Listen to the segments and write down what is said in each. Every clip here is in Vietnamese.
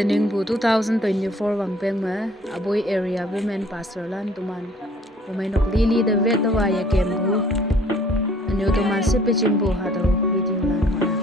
tening bu 2024 wangpeng ma Aboi area women pastor lan tuman umay nok lili the vet the waya kem bu anyo tuman sipichin bu hado video lan wana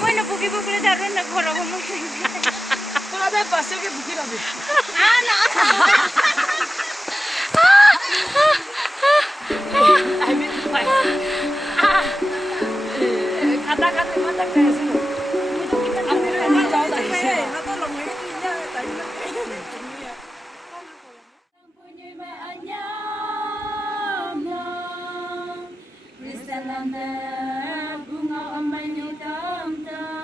Bueno, porque le daron la corona como que. Pero de paseo que pusiera de. Ah, no. Ay, me fue. Ah. Kata mata kayak sih. Aku ini jauh dari sini. Atau lo mau ini ya tadi. Bunga amay niyo tam tam.